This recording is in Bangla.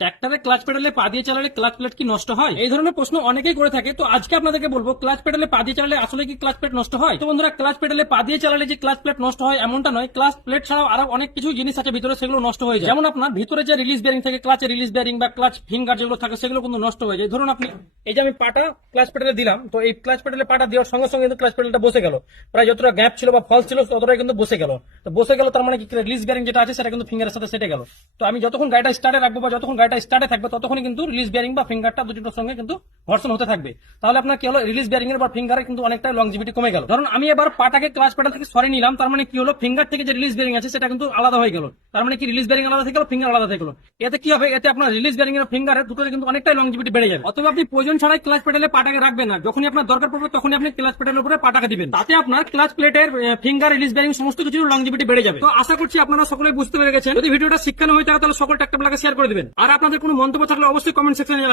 ট্র্যাক্টরে ক্লাচ পেডালে পা দিয়ে চালালে ক্লাচ প্লেট কি নষ্ট হয়? এই ধরনের প্রশ্ন অনেকেই করে থাকে। তো আজকে আপনাদেরকে বলবো ক্লাচ পেডালে পা দিয়ে চালালে আসলে কি ক্লাচ প্লেট নষ্ট হয়। তো বন্ধুরা, ক্লাচ পেডালে পা দিয়ে চালালে যে ক্লাচ প্লেট নষ্ট হয় এমনটা নয়। ক্লাচ প্লেট ছাড়াও আরো অনেক কিছু জিনিস আছে ভিতরে, সেগুলো নষ্ট হয়ে যায়। যেমন আপনার ভিতরে যে রিলিজ বেয়ারিং থাকে, ক্লাচের রিলিজ বেয়ারিং বা ক্লাচ ফিঙ্গার যেগুলো থাকে সেগুলো কিন্তু নষ্ট হয়ে যায়। ধরুন আপনি এই যে আমি পাটা ক্লাচ পেডালে দিলাম, তো এই ক্লাচ পেডালে পাটা দেওয়ার সঙ্গে সঙ্গে কিন্তু ক্লাচ পেডালটা বসে গেল। প্রায় যতটা গ্যাপ ছিল বা ফলস ছিল ততটাই কিন্তু বসে গেল। তো বসে গেল তার মানে কি রিলিজ বেয়ারিং যেটা আছে সেটা কিন্তু ফিঙ্গারের সাথে সেটে গেল। তো আমি যতক্ষণ গাড়িটা স্টার্টে রাখবো বা যতক্ষণ গাড়িটা স্টার্টে থাকবে ততক্ষণই কিন্তু রিলিজ বেয়ারিং বা ফিঙ্গারটা দুটোর সঙ্গে কিন্তু ঘর্ষণ হতে থাকবে। তাহলে আপনার কি হলো, রিলিজ বেয়ারিং এর বা ফিঙ্গারের কিন্তু অনেকটা লংজিভিটি কমে গেল। ধরুন আমি এবার পাটাকে ক্লাচ পেডাল থেকে সরিয়ে নিলাম, তার মানে কি হলো, ফিঙ্গার থেকে যে রিলিজ বেয়ারিং আছে সেটা কিন্তু আলাদা হয়ে গেল। তার মানে কি রিলিজ বেয়ারিং আলাদা থেকে গেল, ফিঙ্গার আলাদা থেকে গেল। এতে কি হবে, এতে আপনার রিলিজ বেয়ারিং এর ফিঙ্গারের দুটোর কিন্তু অনেকটাই লংজিভিটি বেড়ে যাবে। অথবা আপনি প্রয়োজন ছাড়াই ক্লাচ পেডালে পাটাকে রাখবেন না, যখনই আপনার দরকার পড়বে তখনই আপনি ক্লাচ পেডালের উপরে পাটাকে দিবেন। তাতে আপনার ক্লাচ প্লেটের ফিঙ্গার, রিলিজ বেয়ারিং সমস্ত কিছু লংজিভিটি বেড়ে যাবে। তো আশা করছি আপনারা সকলেই বুঝতে পেরে গেছেন। যদি ভিডিওটা শিক্ষানো হয়ে থাকে তাহলে সকল ট্র্যাক্টর শেয়ার করে দিবেন। আর আপনাদের কোনো মন্তব্য থাকলে অবশ্যই কমেন্ট সেকশনে